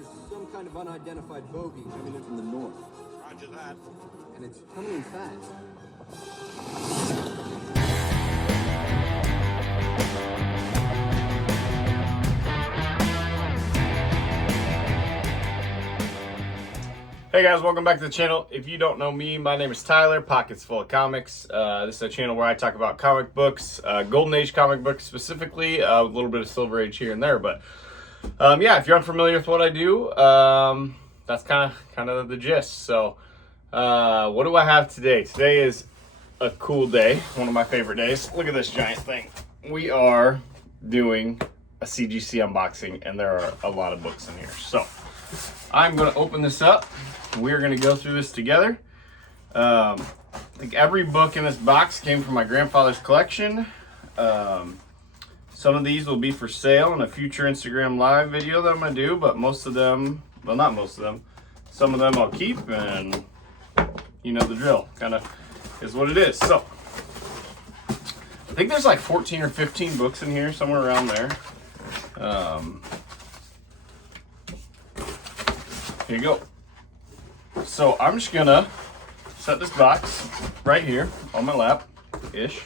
There's some kind of unidentified bogey coming in from the north. Roger that. And it's coming in fast. Hey guys, welcome back to the channel. If you don't know me, my name is Tyler, Pockets Full of Comics. This is a channel where I talk about comic books, Golden Age comic books specifically, with a little bit of Silver Age here and there. But yeah, if you're unfamiliar with what I do, that's kind of the gist. So what do I have today? Today is a cool day, one of my favorite days. Look at this giant thing. We are doing a CGC unboxing, and there are a lot of books in here. So I'm going to open this up. We're going to go through this together. I think every book in this box came from my grandfather's collection. Some of these will be for sale in a future Instagram live video that I'm going to do, but most of them, well, not most of them, some of them I'll keep, and you know the drill. Kind of is what it is. So I think there's like 14 or 15 books in here, somewhere around there. Here you go. So I'm just gonna set this box right here on my lap-ish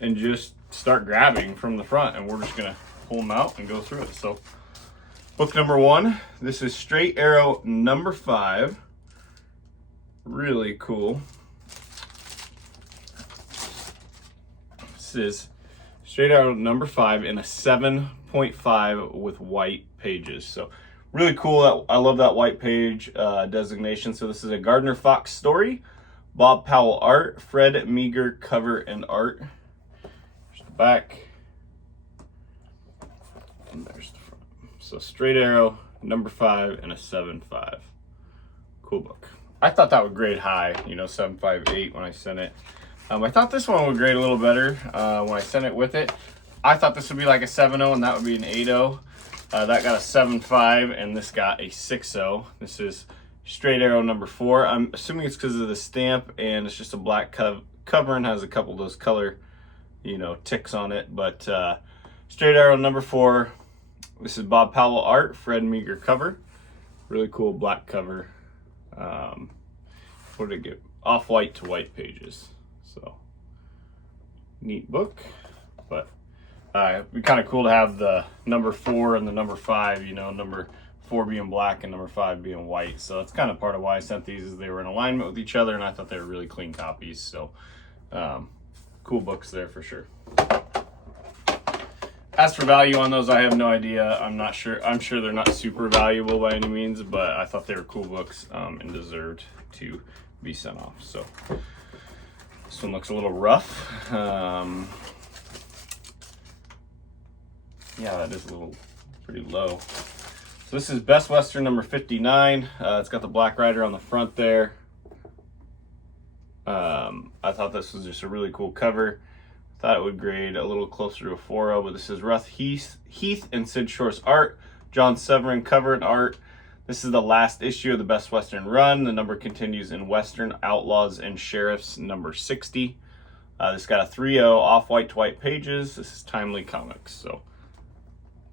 and just start grabbing from the front, and we're just gonna pull them out and go through it. So book number 1, this is Straight Arrow number 5. Really cool. This is Straight Arrow number 5 in a 7.5 with white pages. So really cool. I love that white page designation. So this is a Gardner Fox story, Bob Powell art, Fred Meager cover and art. There's the back, and there's the front. So Straight Arrow number 5 and a 7.5. Cool book. I thought that would grade high, you know, 7.58 when I sent it. I thought this one would grade a little better when I sent it with it. I thought this would be like a 7.0 and that would be an 8.0. That got a 7.5 and this got a 6.0. This is Straight Arrow number 4. I'm assuming it's because of the stamp, and it's just a black cover and has a couple of those color, you know, ticks on it. But Straight Arrow number 4. This is Bob Powell art, Fred Meager cover. Really cool black cover. What did it get? Off-white to white pages. So neat book, but it'd be kind of cool to have the number 4 and the number 5, you know, number 4 being black and number 5 being white. So that's kind of part of why I sent these, is they were in alignment with each other, and I thought they were really clean copies. So cool books there for sure. As for value on those, I have no idea. I'm not sure. I'm sure they're not super valuable by any means, but I thought they were cool books and deserved to be sent off. So this one looks a little rough. Yeah, that is a little pretty low. So this is Best Western number 59. It's got the Black Rider on the front there. I thought this was just a really cool cover. Thought it would grade a little closer to a 4.0, but this is Ruth Heath and Sid Shore's art, John Severin cover and art. This is the last issue of the Best Western run. The number continues in Western Outlaws and Sheriffs number 60. This got a 3.0 off-white to white pages. This is Timely Comics, so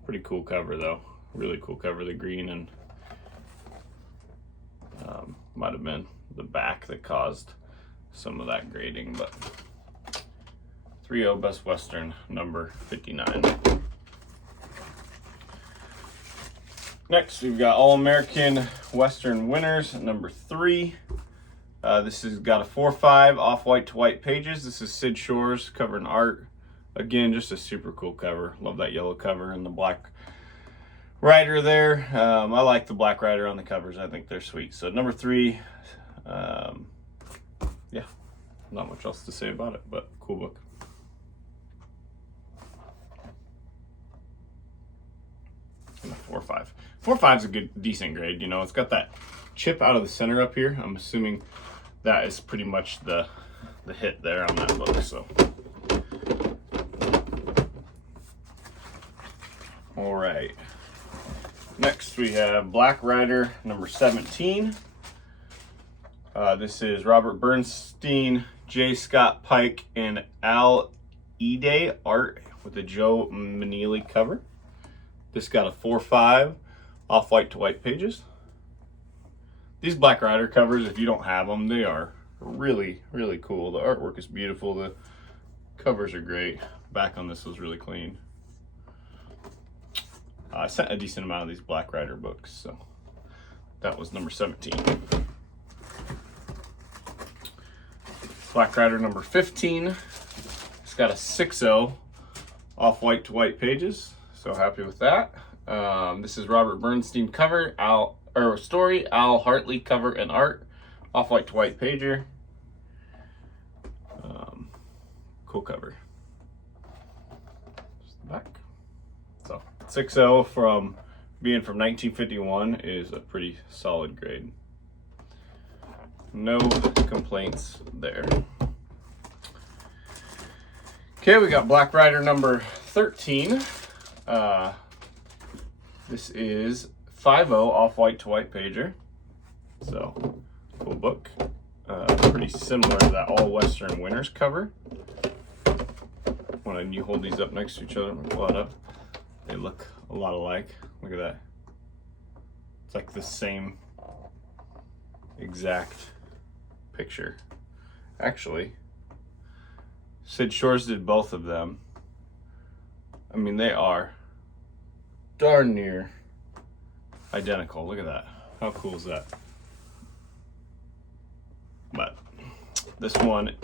pretty cool cover though. Really cool cover. The green and might have been the back that caused some of that grading, but 3.0 Best Western number 59. Next, we've got All American Western Winners number 3. This has got a 4.5 off-white to white pages. This is Sid Shore's cover and art. Again, just a super cool cover. Love that yellow cover and the black rider there. I like the black rider on the covers. I think they're sweet. So number 3, yeah, not much else to say about it, but cool book. And a 4.5. 4.5 is a good, decent grade. You know, it's got that chip out of the center up here. I'm assuming that is pretty much the hit there on that book. So, all right. Next we have Black Rider number 17. This is Robert Bernstein, J. Scott Pike, and Al Ide art with a Joe Manili cover. This got a 4.5 off-white to white pages. These Black Rider covers, if you don't have them, they are really, really cool. The artwork is beautiful. The covers are great. Back on this was really clean. I sent a decent amount of these Black Rider books, so that was number 17. Black Rider number 15. It's got a 6.0 off-white to white pages, so happy with that. This is Robert Bernstein cover, story, Al Hartley cover and art, off-white to white pager. Cool cover. Just the back. So 6.0 from being from 1951 is a pretty solid grade. No complaints there. Okay, we got Black Rider number 13. This is 5.0 off-white to white pager. So, cool book. Pretty similar to that All Western Winners cover. When you hold these up next to each other and pull it up, they look a lot alike. Look at that. It's like the same exact picture. Actually, Sid Shores did both of them. I mean, they are darn near identical. Look at that. How cool is that? But this one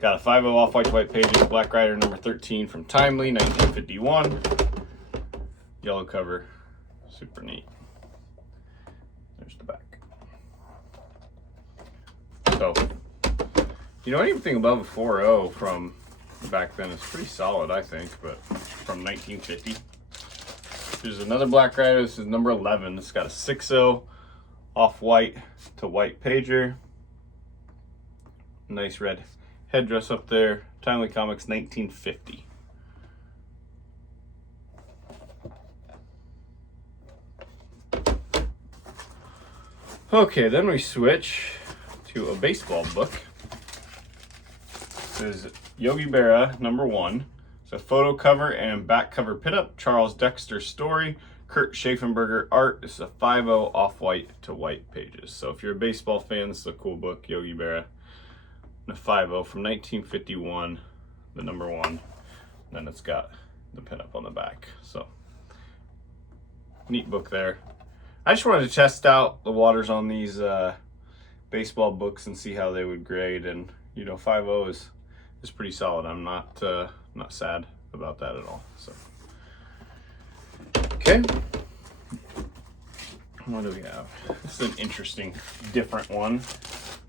got a 5.0 off-white to white pages, Black Rider number 13 from Timely, 1951. Yellow cover, super neat. There's the back. So, you know, anything above a 4.0 from back then is pretty solid, I think, but from 1950. There's another Black Rider. This is number 11. It's got a 6.0 off-white to white pager. Nice red headdress up there. Timely Comics, 1950. Okay, then we switch to a baseball book. This is Yogi Bear number 1. It's a photo cover and back cover pinup. Charles Dexter story. Kurt Schaffenberger art. This is a 5.0 off-white to white pages. So if you're a baseball fan, this is a cool book, Yogi Bear. And a 5.0 from 1951, the number 1. And then it's got the pinup on the back. So neat book there. I just wanted to test out the waters on these baseball books and see how they would grade. And you know, 5.0 is pretty solid. I'm not sad about that at all. So okay, what do we have? This is an interesting, different one.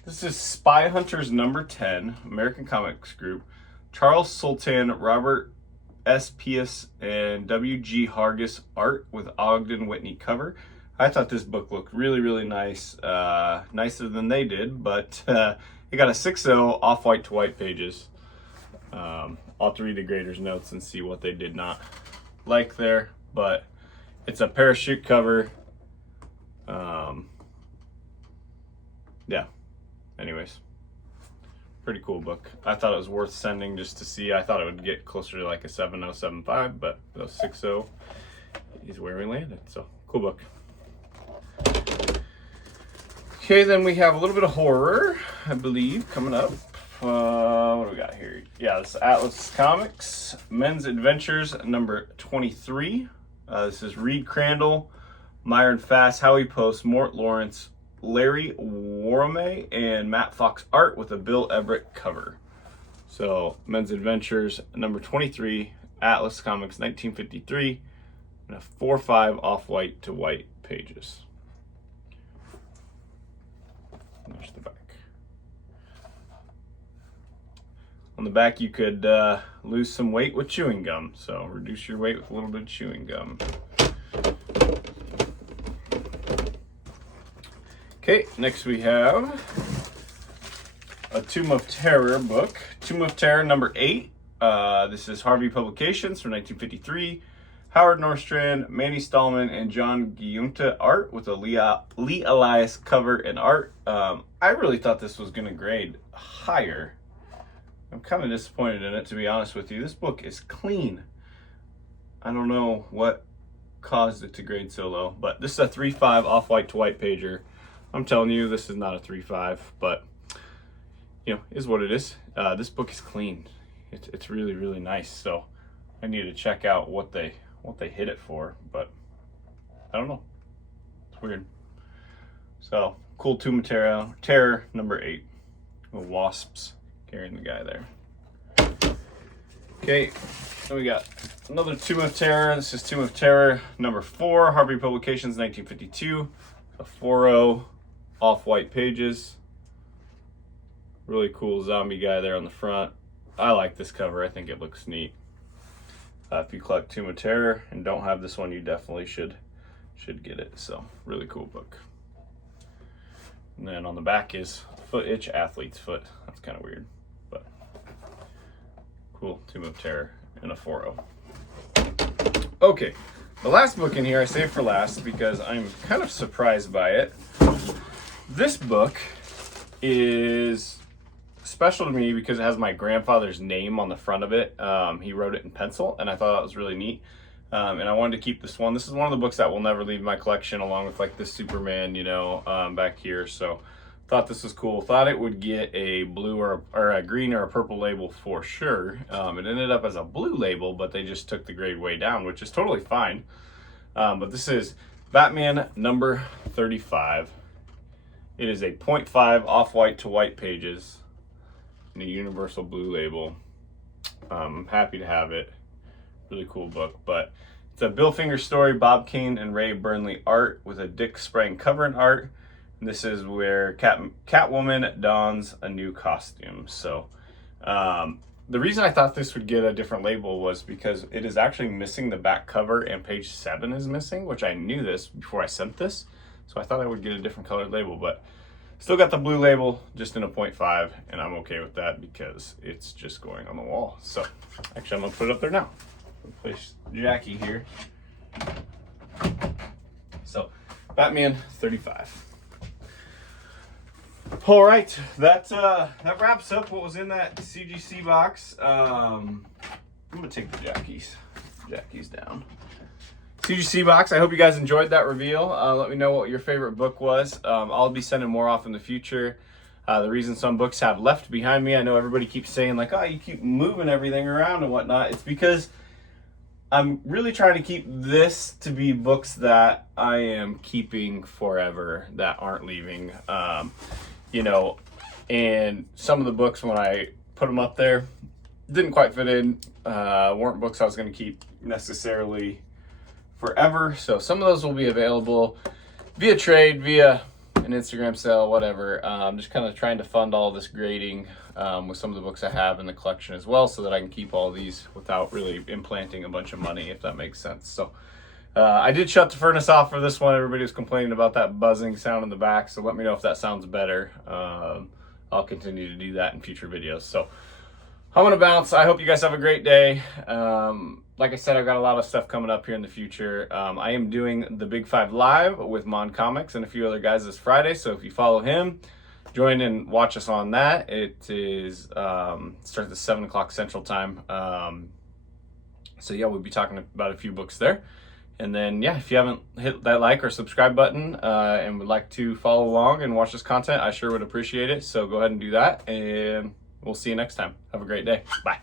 This is Spy Hunters number 10, American Comics Group. Charles Sultan, Robert S. Pius, and W.G. Hargis art with Ogden Whitney cover. I thought this book looked really, really nice. Nicer than they did, but it got a 6.0 off-white to white pages. I'll have to read the grader's notes and see what they did not like there, but it's a parachute cover. Yeah, anyways, pretty cool book. I thought it was worth sending just to see. I thought it would get closer to like a 7.0, 7.5, but the 6.0 is where we landed. So cool book. Okay, then we have a little bit of horror, I believe, coming up. What do we got here? Yeah, this is Atlas Comics, Men's Adventures, number 23. This is Reed Crandall, Myron Fass, Howie Post, Mort Lawrence, Larry Warame, and Matt Fox art with a Bill Everett cover. So, Men's Adventures, number 23, Atlas Comics, 1953, and a 4.5 off-white to white pages. There's the back. On the back, you could lose some weight with chewing gum. So reduce your weight with a little bit of chewing gum. Okay, next we have a Tomb of Terror book. Tomb of Terror number 8. This is Harvey Publications from 1953. Howard Norstrand, Manny Stallman, and John Giunta art with a Lee Elias cover and art. I really thought this was going to grade higher. I'm kind of disappointed in it, to be honest with you. This book is clean. I don't know what caused it to grade so low. But this is a 3.5 off-white to white pager. I'm telling you, this is not a 3.5, but you know, is what it is. This book is clean. It's really, really nice. So I need to check out what they hit it for, but I don't know. It's weird. So cool Tomb of Terror number 8. With wasps carrying the guy there. Okay, then we got another Tomb of Terror. This is Tomb of Terror number 4, Harvey Publications, 1952. A 4.0 off-white pages. Really cool zombie guy there on the front. I like this cover. I think it looks neat. If you collect Tomb of Terror and don't have this one, you definitely should get it. So really cool book. And then on the back is foot itch, athlete's foot. That's kind of weird, but cool. Tomb of Terror and a 4.0. Okay, the last book in here I saved for last because I'm kind of surprised by it. This book is special to me because it has my grandfather's name on the front of it. He wrote it in pencil, and I thought that was really neat. And I wanted to keep this one. This is one of the books that will never leave my collection, along with like this Superman, you know, back here. So thought this was cool. Thought it would get a blue or a green or a purple label for sure. It ended up as a blue label, but they just took the grade way down, which is totally fine. But this is Batman number 35. It is a 0.5 off-white to white pages in a universal blue label. I'm happy to have it. Really cool book, but it's a Bill Finger story, Bob Kane and Ray Burnley art with a Dick Sprang cover and art. And this is where Catwoman dons a new costume. So the reason I thought this would get a different label was because it is actually missing the back cover, and page 7 is missing, which I knew this before I sent this. So I thought I would get a different colored label, but still got the blue label, just in a 0.5, and I'm okay with that because it's just going on the wall. So actually I'm gonna put it up there now. Place Jackie here. So Batman 35. All right, that wraps up what was in that CGC box. I'm gonna take the Jackies down. CGC box. I hope you guys enjoyed that reveal. Let me know what your favorite book was. I'll be sending more off in the future. The reason some books have left behind me, I know everybody keeps saying like, oh, you keep moving everything around and whatnot. It's because I'm really trying to keep this to be books that I am keeping forever, that aren't leaving. You know, and some of the books when I put them up there didn't quite fit in, weren't books I was going to keep necessarily forever. So some of those will be available via trade, via an Instagram sale, whatever. Just kind of trying to fund all this grading with some of the books I have in the collection as well, so that I can keep all these without really implanting a bunch of money, if that makes sense. So I did shut the furnace off for this one. Everybody was complaining about that buzzing sound in the back, so let me know if that sounds better. I'll continue to do that in future videos. So I'm gonna bounce. I hope you guys have a great day. Like I said, I've got a lot of stuff coming up here in the future. I am doing the Big 5 Live with Mon Comics and a few other guys this Friday, so if you follow him, join and watch us on that. It is starts at 7 o'clock Central Time. So yeah, we'll be talking about a few books there. And then, yeah, if you haven't hit that like or subscribe button and would like to follow along and watch this content, I sure would appreciate it. So go ahead and do that, and we'll see you next time. Have a great day. Bye.